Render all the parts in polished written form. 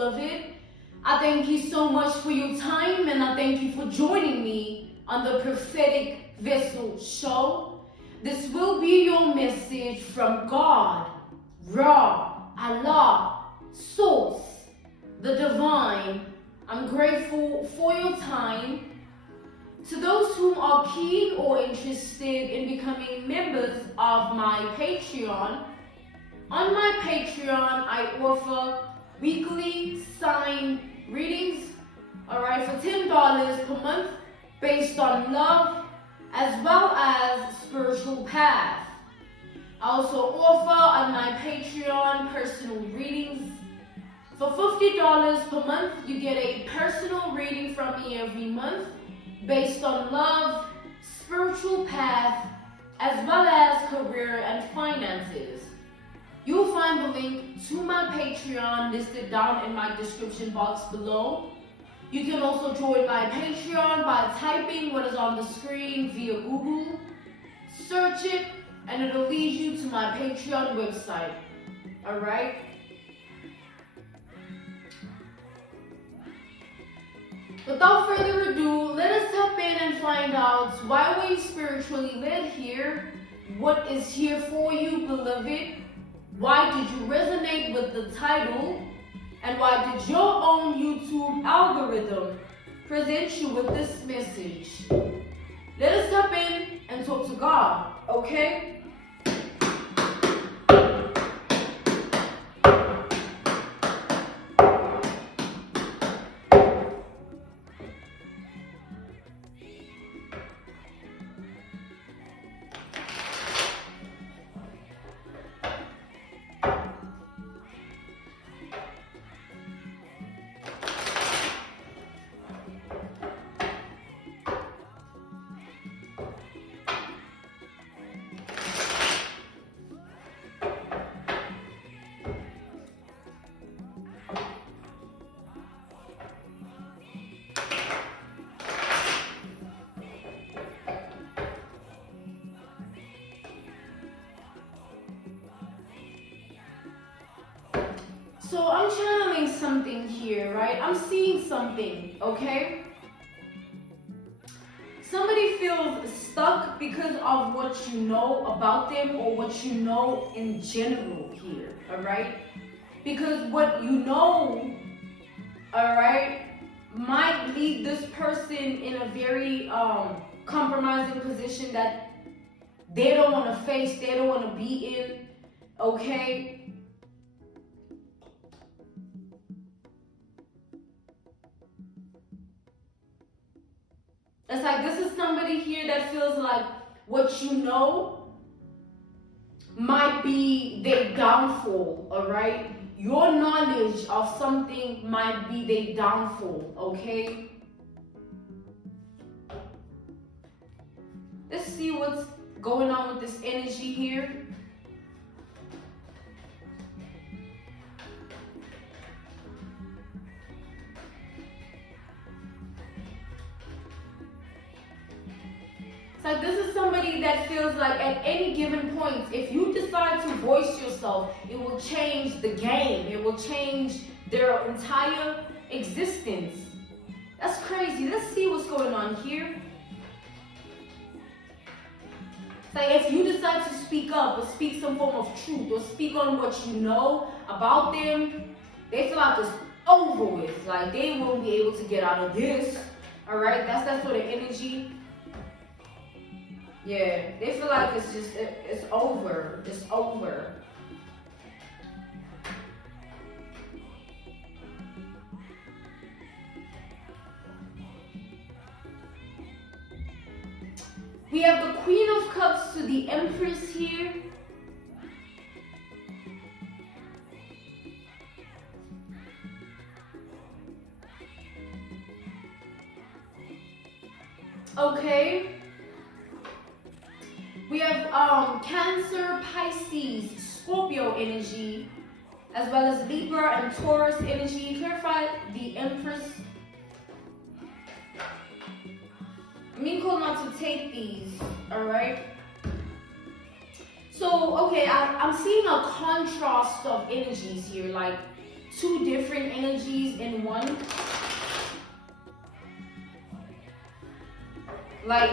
beloved. I thank you so much for your time, and I thank you for joining me on the Prophetic Vessel Show. This will be your message from God, Ra, Allah, Source, the Divine. I'm grateful for your time. To those who are keen or interested in becoming members of my Patreon, on my Patreon I offer weekly sign readings, alright, for $10 per month based on love as well as spiritual path. I also offer on my Patreon personal readings. For $50 per month, you get a personal reading from me every month based on love, spiritual path, as well as career and finances. You'll find the link to my Patreon listed down in my description box below. You can also join my Patreon by typing what is on the screen via Google. Search it and it'll lead you to my Patreon website. Alright? Without further ado, let us tap in and find out why were you spiritually led here? What is here for you, beloved? Why did you resonate with the title? And why did your own YouTube algorithm present you with this message? Let us tap in and talk to God, okay? So I'm channeling something here, right? I'm seeing something, okay? Somebody feels stuck because of what you know about them or what you know in general here, all right? Because what you know, all right, might leave this person in a very compromising position that they don't want to face, they don't want to be in, okay? It's like this is somebody here that feels like what you know might be their downfall, all right? Your knowledge of something might be their downfall, okay? Let's see what's going on with this energy here. So this is somebody that feels like at any given point, if you decide to voice yourself, it will change the game. It will change their entire existence. That's crazy. Let's see what's going on here. So if you decide to speak up or speak some form of truth or speak on what you know about them, they feel like it's over with. Like they won't be able to get out of this. All right, that's that sort of energy. Yeah, they feel like it's just, it's over. It's over. We have the Queen of Cups to the Empress here. Okay. We have Cancer, Pisces, Scorpio energy, as well as Libra and Taurus energy. Clarify the Empress. I'm being called not to take these, alright? So, okay, I'm seeing a contrast of energies here. Like, two different energies in one. Like,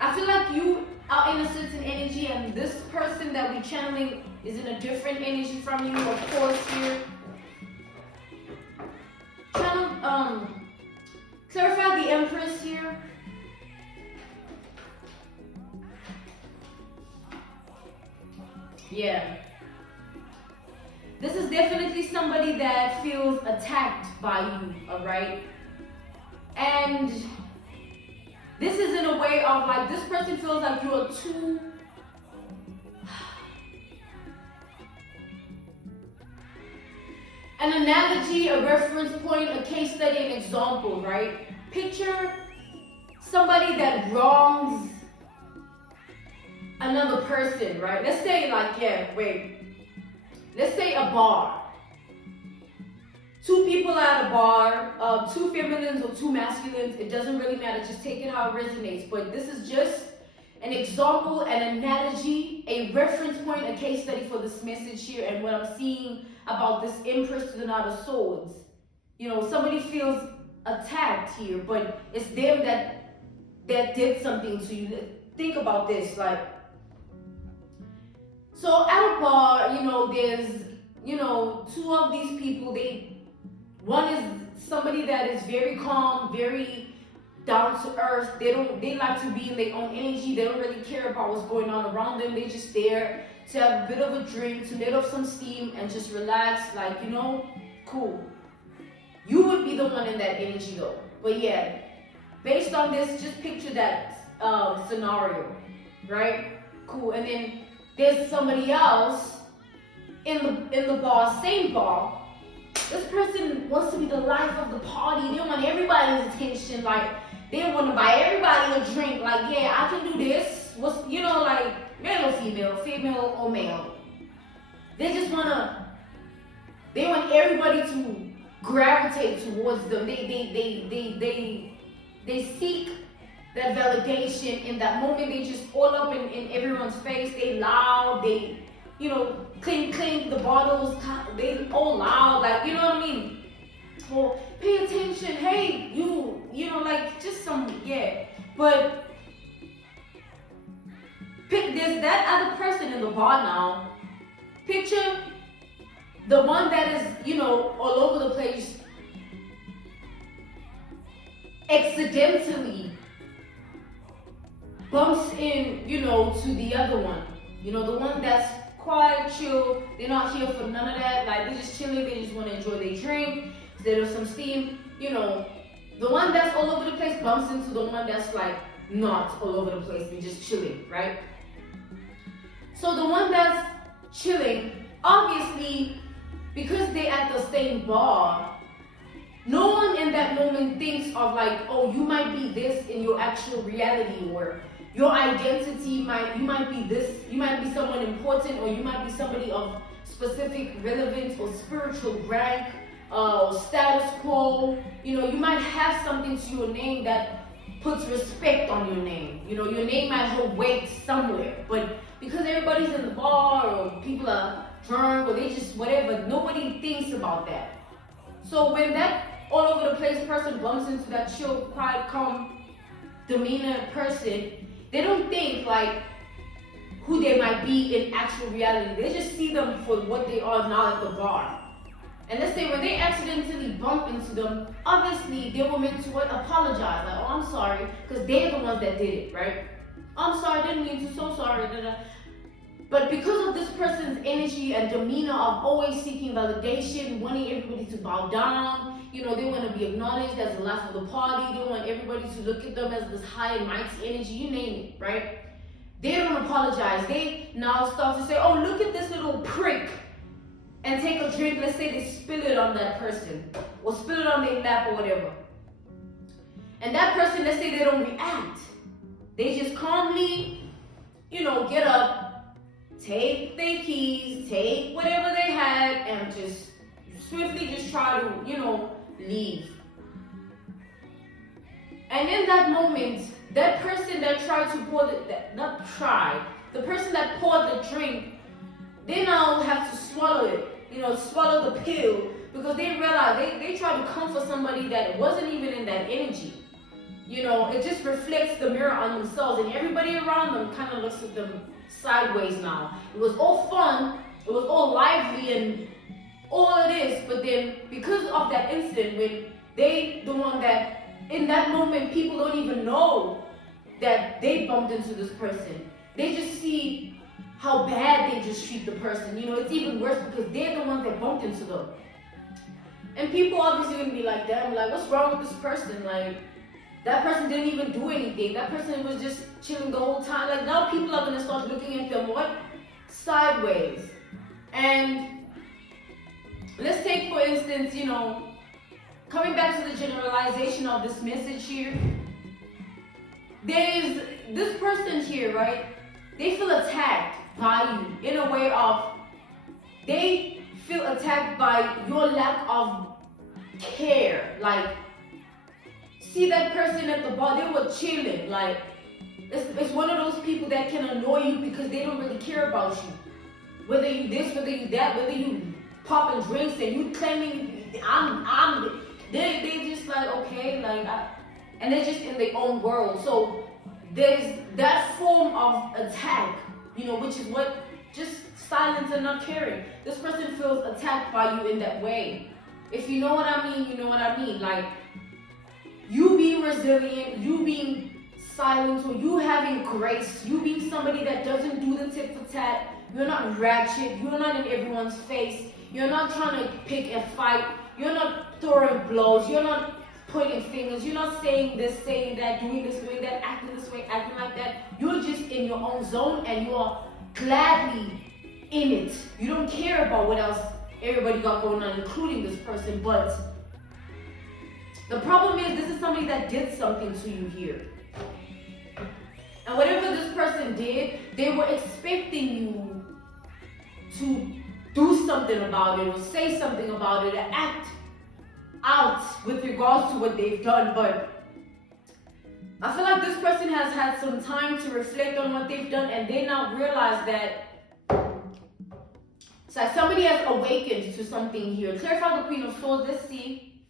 I feel like you are in a certain energy and this person that we're channeling is in a different energy from you, of course, here. Channel, clarify the Empress here. Yeah. This is definitely somebody that feels attacked by you, alright? And this is in a way of like, this person feels like you are too an analogy, a reference point, a case study, an example, right? Picture somebody that wrongs another person, right? Let's say like, let's say a bar. Two people at a bar, two feminines or two masculines, it doesn't really matter, just take it how it resonates. But this is just an example, an analogy, a reference point, a case study for this message here and what I'm seeing about this Empress to the Knight of Swords. You know, somebody feels attacked here, but it's them that did something to you. Think about this, like, so at a bar, you know, there's, you know, two of these people, one is somebody that is very calm, very down to earth. They like to be in their own energy. They don't really care about what's going on around them. They're just there to have a bit of a drink, to let off some steam and just relax, like, you know, cool. You would be the one in that energy though. But yeah, based on this, just picture that scenario, right? Cool. And then there's somebody else in the bar, same bar. This person wants to be the life of the party. They want everybody's attention. Like, they want to buy everybody a drink. Like, yeah, I can do this. What's, you know, like, male or female, female or male. They just they want everybody to gravitate towards them. They seek that validation in that moment. They just all up in everyone's face. They loud. They, you know, clink the bottles. They all loud, like, you know what I mean? Well, pay attention. Hey, you know, like, just some, yeah. But there's that other person in the bar now. Picture the one that is, you know, all over the place, accidentally bumps in, you know, to the other one. You know, the one that's quiet, chill, they're not here for none of that. Like, they're just chilling, they just want to enjoy their drink, instead of some steam. You know, the one that's all over the place bumps into the one that's like not all over the place, they're just chilling, right? So the one that's chilling, obviously, because they're at the same bar, no one in that moment thinks of like, oh, you might be this in your actual reality, or your identity you might be this, you might be someone important, or you might be somebody of specific relevance or spiritual rank, or status quo. You know, you might have something to your name that puts respect on your name. You know, your name might hold weight somewhere, but because everybody's in the bar or people are drunk or they just whatever, nobody thinks about that. So when that all over the place person bumps into that chill, quiet, calm, demeanor person, they don't think like who they might be in actual reality. They just see them for what they are now at the bar. And let's say when they accidentally bump into them, obviously they were meant to apologize. Like, oh, I'm sorry, because they're the ones that did it, right? I'm sorry, I didn't mean to, so sorry. But because of this person's energy and demeanor of always seeking validation, wanting everybody to bow down, you know, they want to be acknowledged as the life of the party. They want everybody to look at them as this high and mighty energy, you name it, right? They don't apologize. They now start to say, oh, look at this little prick, and take a drink. Let's say they spill it on that person or spill it on their lap or whatever. And that person, let's say they don't react. They just calmly, you know, get up, take their keys, take whatever they had, and just swiftly just try to, you know, leave. And in that moment, that person that tried to pour the person that poured the drink, they now have to swallow it. swallow the pill, because they realize they try to comfort somebody that wasn't even in that energy. It just reflects the mirror on themselves, and everybody around them kind of looks at them sideways now. It was all fun, it was all lively and all it is, but then because of that incident, when the one that in that moment people don't even know that they bumped into this person. They just see how bad they just treat the person. It's even worse because they're the ones that bumped into them. And people obviously gonna be like, damn, like, what's wrong with this person? Like, that person didn't even do anything. That person was just chilling the whole time. Like, now people are gonna start looking at them what? Sideways. And let's take, for instance, coming back to the generalization of this message here, there is this person here, right? They feel attacked by you in a way of, they feel attacked by your lack of care. Like, see that person at the bar, they were chilling. Like, it's one of those people that can annoy you because they don't really care about you. Whether you this, whether you that, whether you popping drinks and you claiming they just like, okay, like, and they're just in their own world. So there's that form of attack, which is what just silence and not caring. This person feels attacked by you in that way. If you know what I mean, you know what I mean. Like, you being resilient, you being silent, or you having grace, you being somebody that doesn't do the tit for tat. You're not ratchet, you're not in everyone's face, you're not trying to pick a fight, you're not throwing blows, you're not pointing fingers, you're not saying this, saying that, doing this, doing that, acting this way, acting like that. You're just in your own zone and you are gladly in it. You don't care about what else everybody got going on, including this person. But the problem is, this is somebody that did something to you here. And whatever this person did, they were expecting you to do something about it, or say something about it, or act out with regards to what they've done. But I feel like this person has had some time to reflect on what they've done, and they now realize that it's like somebody has awakened to something here. Clarify the Queen of Swords. Let's see.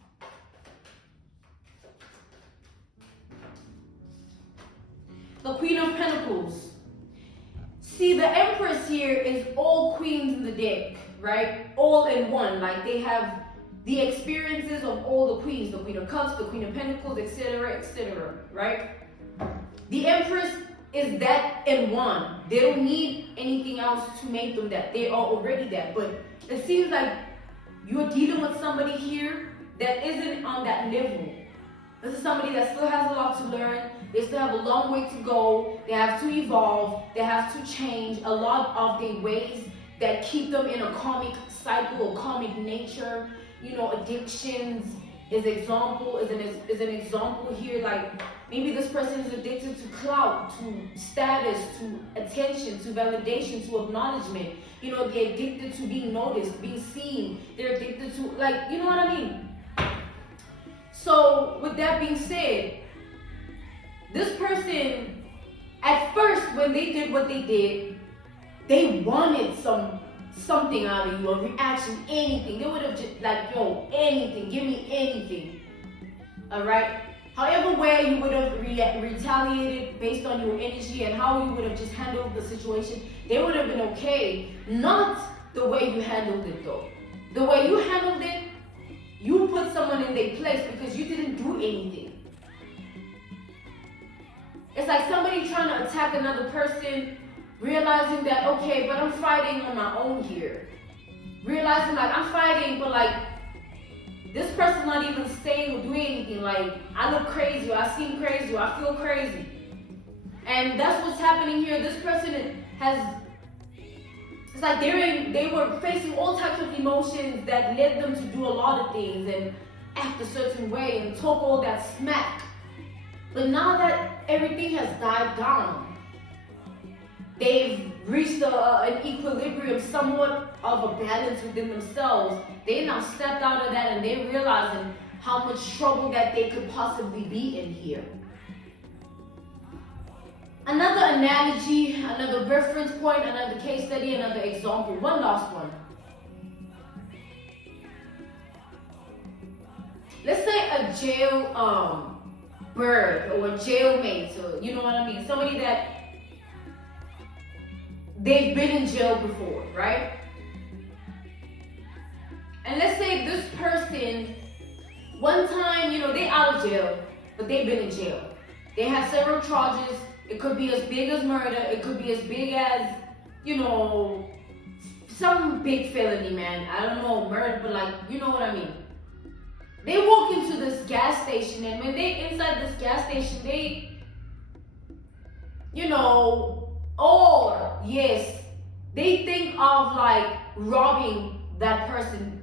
The Queen of Pentacles. See, the Empress here is all queens in the deck, right? All in one. Like, they have the experiences of all the queens. The Queen of Cups, the Queen of Pentacles, etc., right? The Empress is that in one. They don't need anything else to make them that. They are already that. But it seems like you're dealing with somebody here that isn't on that level. This is somebody that still has a lot to learn. They still have a long way to go. They have to evolve. They have to change a lot of their ways that keep them in a karmic cycle or karmic nature. Addictions is an example here. Like, maybe this person is addicted to clout, to status, to attention, to validation, to acknowledgement. They're addicted to being noticed, being seen. They're addicted to, like, you know what I mean? So, with that being said, this person, at first, when they did what they did, they wanted something out of you, a reaction, anything. They would have just, like, yo, anything, give me anything. Alright? However way you would have retaliated based on your energy and how you would have just handled the situation, they would have been okay. Not the way you handled it, though. The way you handled it, you put someone in their place because you didn't do anything. It's like somebody trying to attack another person, realizing that, okay, but I'm fighting on my own here. Realizing, like, I'm fighting, but, like, this person's not even saying or doing anything. Like, I look crazy, or I seem crazy, or I feel crazy. And that's what's happening here. This person it's like they were facing all types of emotions that led them to do a lot of things and act a certain way and talk all that smack. But now that everything has died down, they've reached an equilibrium, somewhat of a balance within themselves. They now stepped out of that and they're realizing how much trouble that they could possibly be in here. Another analogy, another reference point, another case study, another example. One last one. a jail bird or a jailmate, or you know what I mean? Somebody that they've been in jail before, right? And let's say this person, one time, they out of jail, but they've been in jail. They have several charges. It could be as big as murder. It could be as big as, some big felony, man. I don't know, murder, but you know what I mean. They walk into this gas station, and when they inside this gas station, they, they think of robbing that person.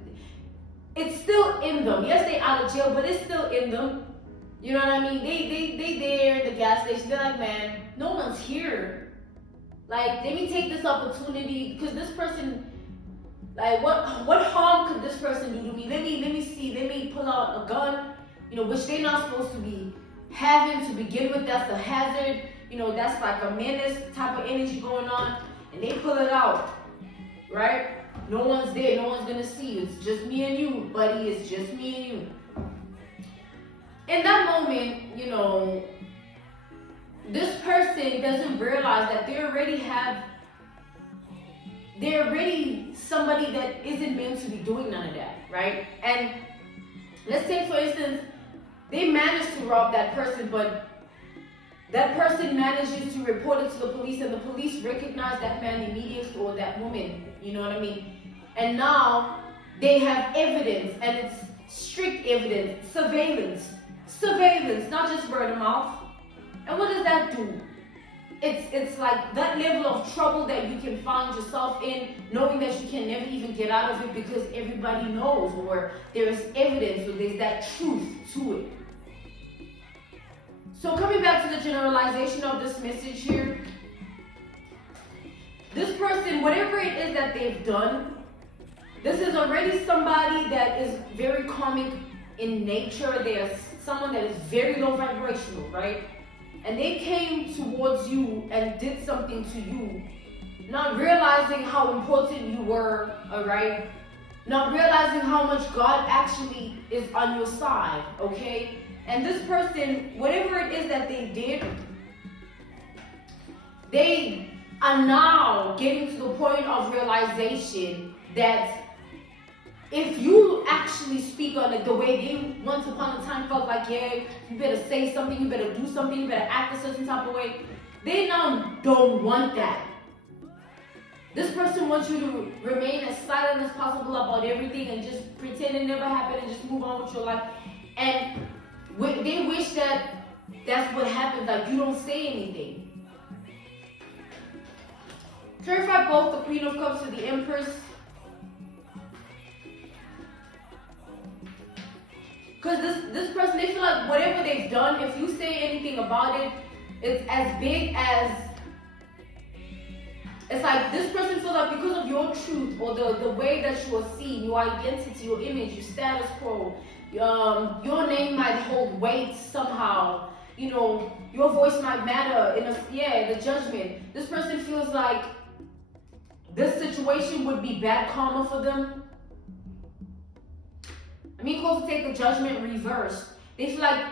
It's still in them. Yes, they out of jail, but it's still in them. You know what I mean? They there in the gas station. They're like, man, no one's here. Let me take this opportunity, because this person, what harm could this person do to me? Let me see. Let me pull out a gun, which they're not supposed to be having to begin with. That's a hazard. That's like a menace type of energy going on, and they pull it out, right? No one's there. No one's gonna see you. It's just me and you, buddy. It's just me and you. In that moment, this person doesn't realize that they're already somebody that isn't meant to be doing none of that, right? And let's say, for instance, they managed to rob that person, but that person manages to report it to the police, and the police recognize that man immediately, or that woman, you know what I mean? And now they have evidence, and it's strict evidence, surveillance, not just word of mouth. And what does that do? It's like that level of trouble that you can find yourself in, knowing that you can never even get out of it because everybody knows, or there is evidence, or there's that truth to it. So coming back to the generalization of this message here, this person, whatever it is that they've done, this is already somebody that is very karmic in nature. There's someone that is very low vibrational, right? And they came towards you and did something to you, not realizing how important you were, all right? Not realizing how much God actually is on your side, okay? And this person, whatever it is that they did, they are now getting to the point of realization that if you actually speak on it the way they once upon a time felt like, yeah, you better say something, you better do something, you better act a certain type of way, they now don't want that. This person wants you to remain as silent as possible about everything and just pretend it never happened and just move on with your life. And they wish that that's what happens, like you don't say anything. Clarify both the Queen of Cups to the Empress. Because this person, they feel like whatever they've done, if you say anything about it, it's as big as, it's like this person feels like because of your truth, or the way that you are seen, your identity, your image, your status quo, your name might hold weight somehow, your voice might matter in the judgment. This person feels like this situation would be bad karma for them. Close to take the judgment reversed. They feel like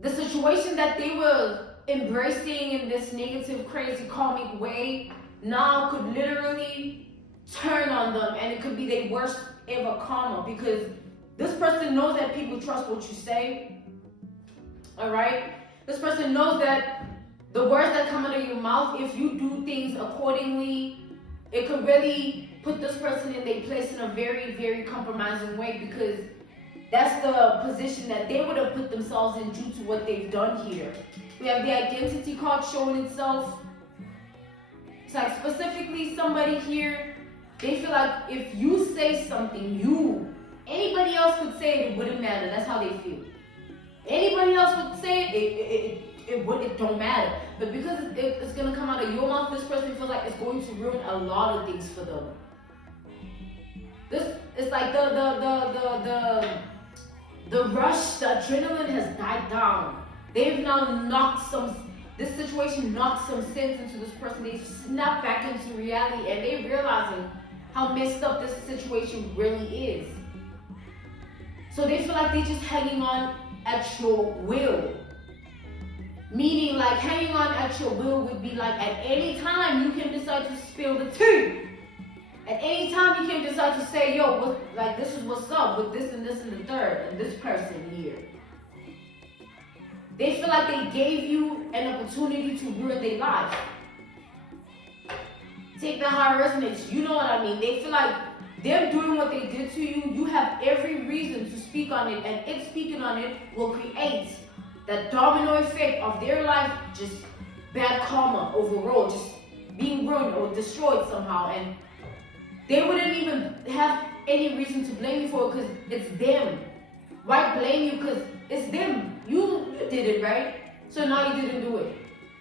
the situation that they were embracing in this negative, crazy, karmic way now could literally turn on them, and it could be their worst ever karma, because this person knows that people trust what you say. All right? This person knows that the words that come out of your mouth, if you do things accordingly, it could really put this person in their place in a very, very compromising way, because that's the position that they would have put themselves in due to what they've done here. We have the identity card showing itself. It's like specifically somebody here, they feel like if you say something, anybody else could say it, it wouldn't matter. That's how they feel. Anybody else would say it don't matter. But because it's going to come out of your mouth, this person feels like it's going to ruin a lot of things for them. It's like the rush, the adrenaline has died down. They've now this situation knocked some sense into this person. They snap back into reality, and they're realizing how messed up this situation really is. So they feel like they're just hanging on at your will. Meaning, like, hanging on at your will would be like at any time you can decide to spill the tea. At any time you can decide to say, yo, this is what's up with this and this and the third and this person here. They feel like they gave you an opportunity to ruin their life. Take that how it resonates. You know what I mean? They feel like them doing what they did to you, you have every reason to speak on it, and it speaking on it will create that domino effect of their life, just bad karma overall, just being ruined or destroyed somehow. And they wouldn't even have any reason to blame you for it because it's them. Why blame you? Because it's them. You did it, right? So now you didn't do it.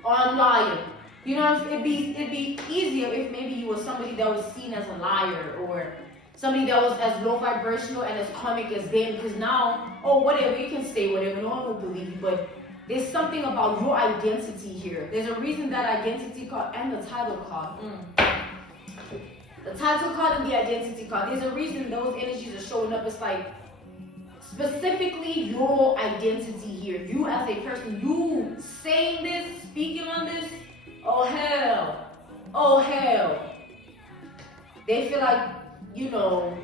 Or I'm lying. You know, it'd be easier if maybe you were somebody that was seen as a liar, or somebody that was as low vibrational and as karmic as them, because now, oh, whatever, you can say whatever, no one will believe you, but there's something about your identity here. There's a reason that identity card and the title card. The title card and the identity card, there's a reason those energies are showing up. It's like, specifically your identity here. You as a person, you saying this, speaking on this, oh hell, oh hell. They feel like, you know,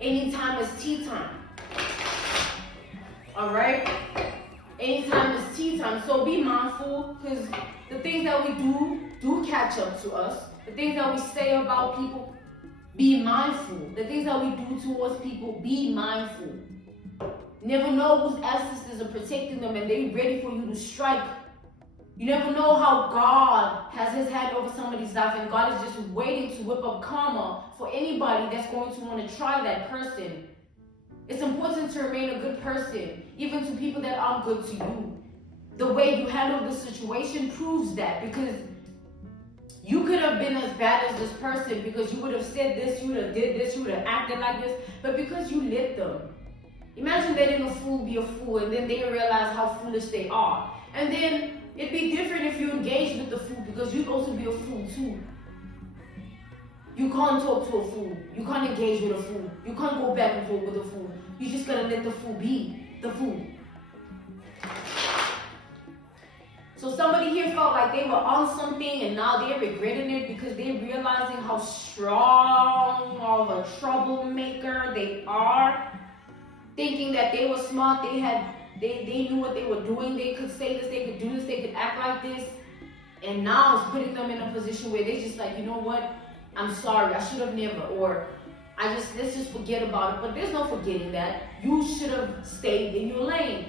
anytime is tea time. Alright? Anytime is tea time. So be mindful, because the things that we do catch up to us. The things that we say about people, be mindful. The things that we do towards people, be mindful. Never know whose ancestors are protecting them and they're ready for you to strike. You never know how God has his hand over somebody's life, and God is just waiting to whip up karma for anybody that's going to want to try that person. It's important to remain a good person, even to people that aren't good to you. The way you handle the situation proves that, because you could have been as bad as this person because you would have said this, you would have did this, you would have acted like this, but because you lit them. Imagine letting a fool be a fool and then they realize how foolish they are. And then it'd be different if you engage with the fool, because you'd also be a fool too. You can't talk to a fool. You can't engage with a fool. You can't go back and forth with a fool. You just gotta let the fool be the fool. So somebody here felt like they were on something and now they're regretting it because they're realizing how strong of a troublemaker they are. Thinking that they were smart, they knew what they were doing, they could say this, they could do this, they could act like this. And now it's putting them in a position where they just like, you know what, I'm sorry, I should have never, or let's just forget about it. But there's no forgetting that. You should have stayed in your lane.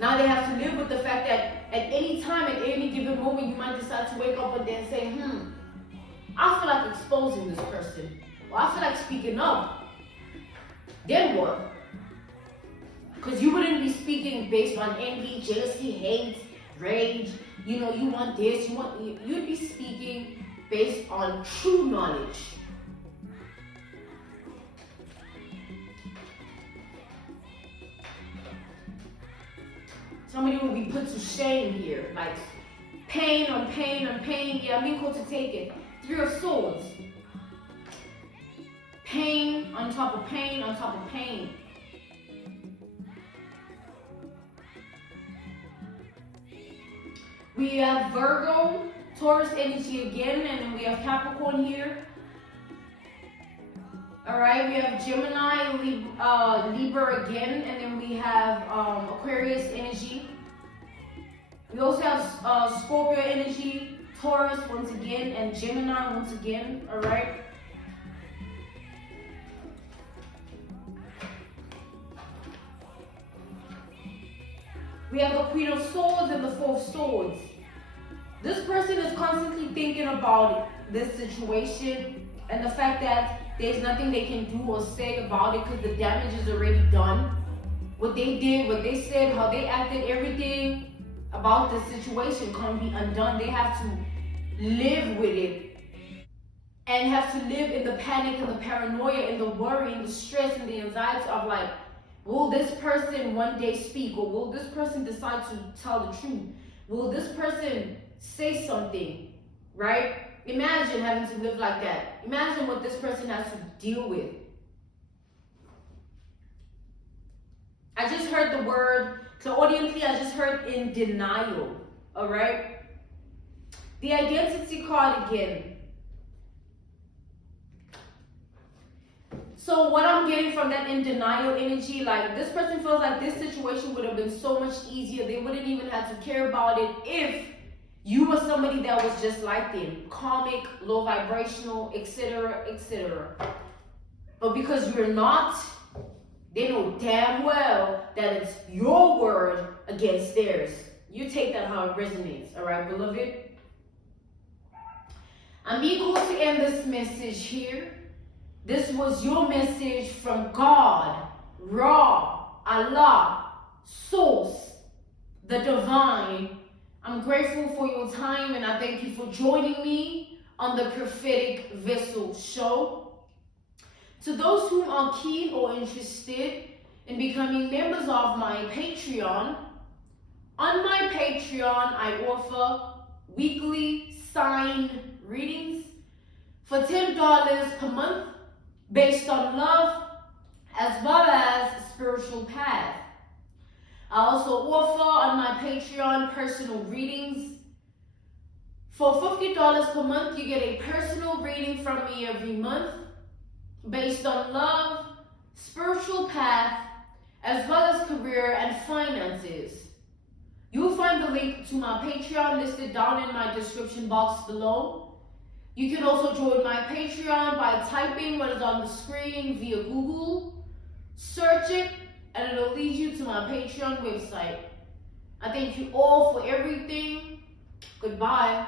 Now they have to live with the fact that at any time, at any given moment, you might decide to wake up and then say, I feel like exposing this person, or I feel like speaking up. Then what? Because you wouldn't be speaking based on envy, jealousy, hate, rage. You know, you want this, you'd be speaking based on true knowledge. Somebody will be put to shame here, like pain on pain on pain. Yeah, I'm being called to take it. 3 of Swords. Pain on top of pain on top of pain. We have Virgo, Taurus energy again, and then we have Capricorn here. Alright, we have Gemini, Libra again, and then we have Aquarius energy. We also have Scorpio energy, Taurus once again, and Gemini once again, alright? We have the Queen of Swords and the Four of Swords. This person is constantly thinking about this situation and the fact that there's nothing they can do or say about it because the damage is already done. What they did, what they said, how they acted, everything about this situation can't be undone. They have to live with it and have to live in the panic and the paranoia and the worry and the stress and the anxiety of like, will this person one day speak, or will this person decide to tell the truth? Will this person say something, right? Imagine having to live like that. Imagine what this person has to deal with. I just heard the word, clairaudiently, I just heard in denial, all right? The identity card again. So what I'm getting from that in denial energy, like this person feels like this situation would have been so much easier. They wouldn't even have to care about it if you were somebody that was just like them, karmic, low vibrational, etc., etc. But because you're not, they know damn well that it's your word against theirs. You take that how it resonates, all right, beloved? I'm equal to end this message here. This was your message from God, Ra, Allah, Source, the Divine. I'm grateful for your time and I thank you for joining me on the Prophetic Vessel Show. To those who are keen or interested in becoming members of my Patreon, on my Patreon I offer weekly signed readings for $10 per month based on love as well as spiritual path. I also offer on my Patreon personal readings. For $50 per month, you get a personal reading from me every month based on love, spiritual path, as well as career and finances. You'll find the link to my Patreon listed down in my description box below. You can also join my Patreon by typing what is on the screen via Google, search it, and it'll lead you to my Patreon website. I thank you all for everything. Goodbye.